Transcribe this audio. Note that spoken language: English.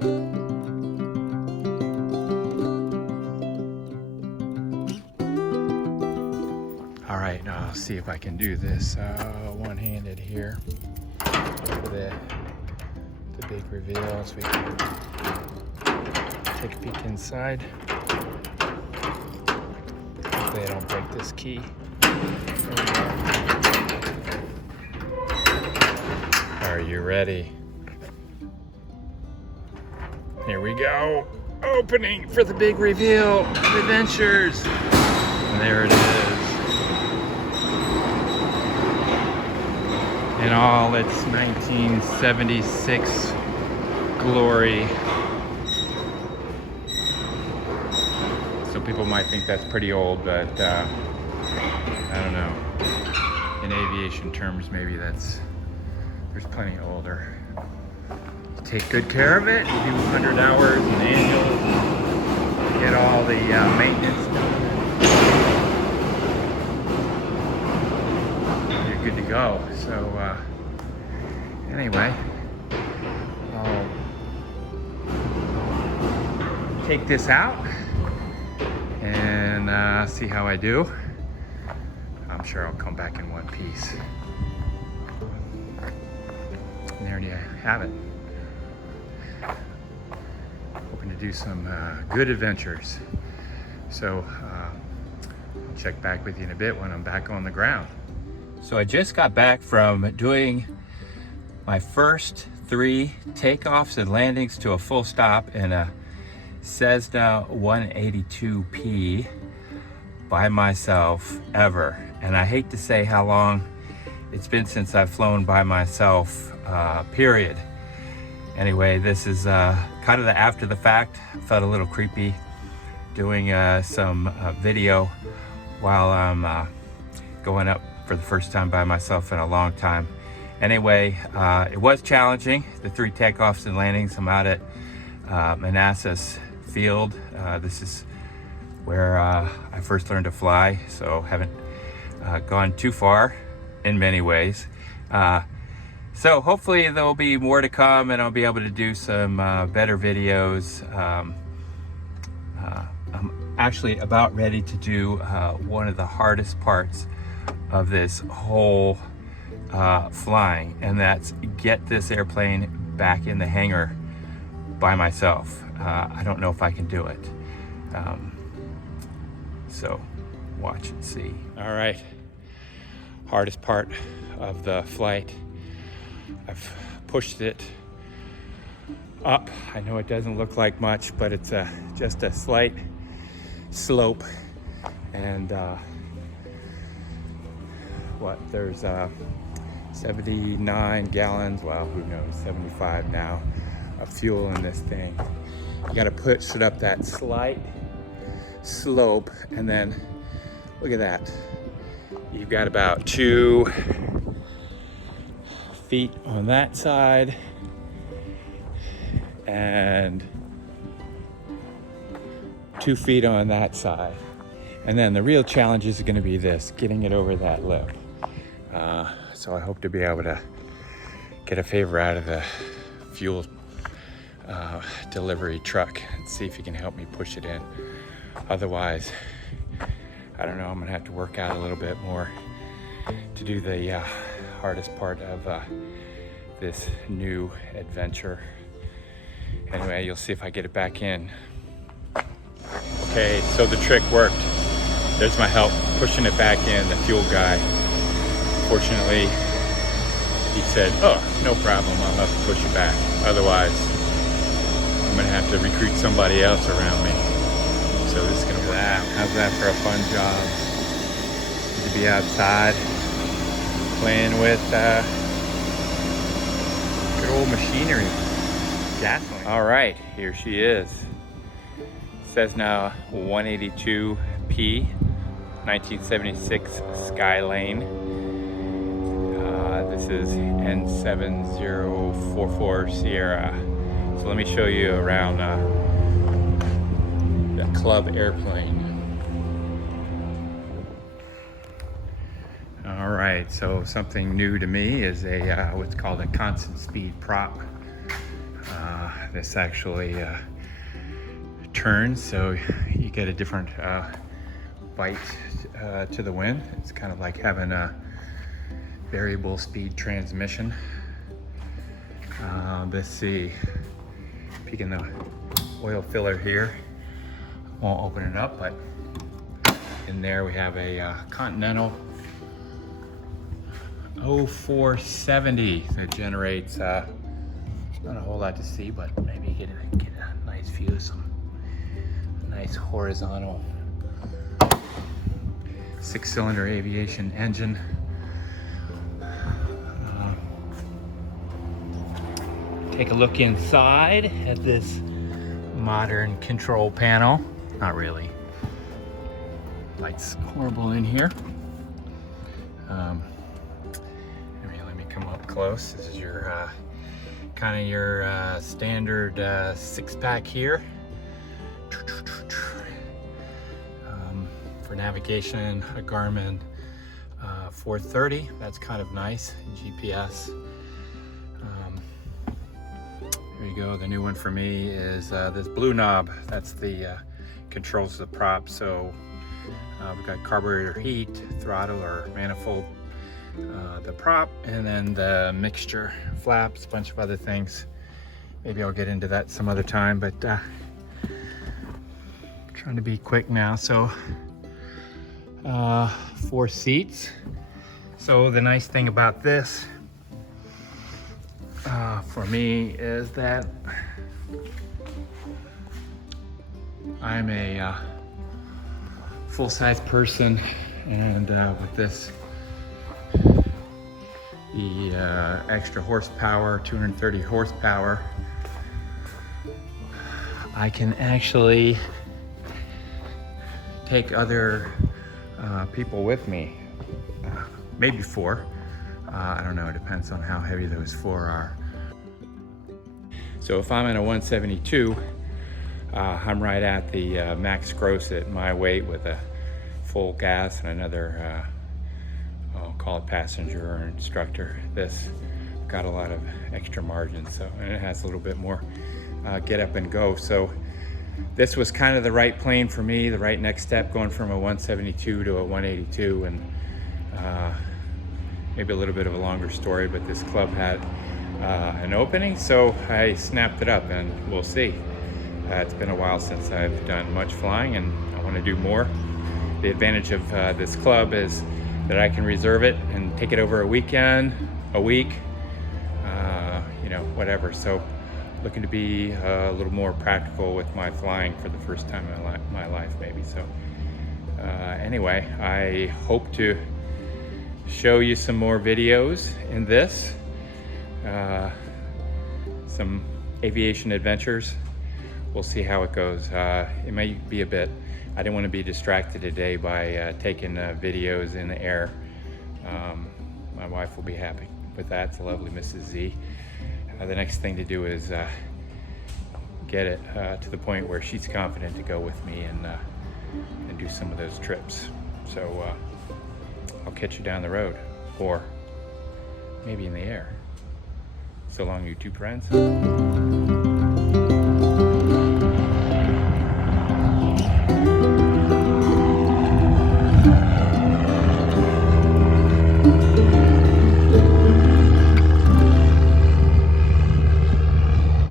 All right, now I'll see if I can do this one-handed here for the big reveal, so we can take a peek inside. Hopefully I don't break this key. Are you ready? Here we go. Opening for the big reveal of Adventures. And there it is. In all its 1976 glory. So people might think that's pretty old, but I don't know. In aviation terms, maybe there's plenty older. You take good care of it, you do 100 hours and annuals, get all the maintenance done. You're good to go. So anyway, I'll take this out and see how I do. I'm sure I'll come back in one piece. And there you have it. Hoping to do some good adventures. So I'll check back with you in a bit when I'm back on the ground. So I just got back from doing my first 3 takeoffs and landings to a full stop in a Cessna 182P by myself ever. And I hate to say how long it's been since I've flown by myself, period. Anyway, this is kind of the after the fact. I felt a little creepy doing some video while I'm going up for the first time by myself in a long time. Anyway, it was challenging, the 3 takeoffs and landings. I'm out at Manassas field. This is where I first learned to fly, so haven't gone too far in many ways. So hopefully there'll be more to come and I'll be able to do some better videos. I'm actually about ready to do one of the hardest parts of this whole flying, and that's get this airplane back in the hangar by myself. I don't know if I can do it. So watch and see. All right, hardest part of the flight. I've pushed it up. I know it doesn't look like much, but it's just a slight slope, and there's 79 gallons, well, who knows, 75 now, of fuel in this thing. You gotta push it up that slight slope, and then look at that. You've got about 2 feet on that side and 2 feet on that side. And then the real challenge is gonna be this, getting it over that lip. So I hope to be able to get a favor out of the fuel delivery truck and see if he can help me push it in. Otherwise, I don't know, I'm gonna have to work out a little bit more to do the hardest part of this new adventure. Anyway, you'll see if I get it back in. Okay, so the trick worked. There's my help pushing it back in, the fuel guy. Fortunately, he said, oh, no problem, I'll have to push it back. Otherwise, I'm gonna have to recruit somebody else around me. So this is gonna work out. How's that for a fun job? To be outside, playing with good old machinery. Gasoline. All right, here she is. Cessna 182P, 1976 Skylane. This is N7044 Sierra. So let me show you around the club airplane. All right, so something new to me is a what's called a constant speed prop. this actually turns, so you get a different bite to the wind. It's kind of like having a variable speed transmission. Let's see, peeking the oil filler here. Won't open it up, but in there we have a Continental 0470 that generates not a whole lot to see, but maybe get a nice view of some nice horizontal 6-cylinder aviation engine. Take a look inside at this modern control panel. Not really. Lights horrible in here. Let me come up close. This is your kind of your standard 6-pack here. For navigation, a Garmin 430. That's kind of nice. GPS. There you go. The new one for me is this blue knob. That's the controls the prop. So we've got carburetor heat, throttle or manifold, the prop, and then the mixture, flaps, a bunch of other things. Maybe I'll get into that some other time, but trying to be quick now. So 4 seats. So the nice thing about this for me is that I'm a full-size person, and with this, the extra horsepower, 230 horsepower, I can actually take other people with me, maybe 4. I don't know, it depends on how heavy those 4 are. So if I'm in a 172, I'm right at the max gross at my weight with a full gas and another, I'll call it passenger or instructor. This got a lot of extra margin, so, and it has a little bit more get up and go. So this was kind of the right plane for me, the right next step, going from a 172 to a 182, and maybe a little bit of a longer story, but this club had an opening, so I snapped it up, and we'll see. It's been a while since I've done much flying, and I want to do more. The advantage of this club is that I can reserve it and take it over a weekend, a week, you know, whatever. So looking to be a little more practical with my flying for the first time in my life, maybe. So anyway, I hope to show you some more videos in this, some aviation adventures. We'll see how it goes. It may be a bit, I didn't want to be distracted today by taking videos in the air. My wife will be happy with that. It's a lovely Mrs. Z. The next thing to do is get it to the point where she's confident to go with me and do some of those trips. So I'll catch you down the road, or maybe in the air. So long, you two friends.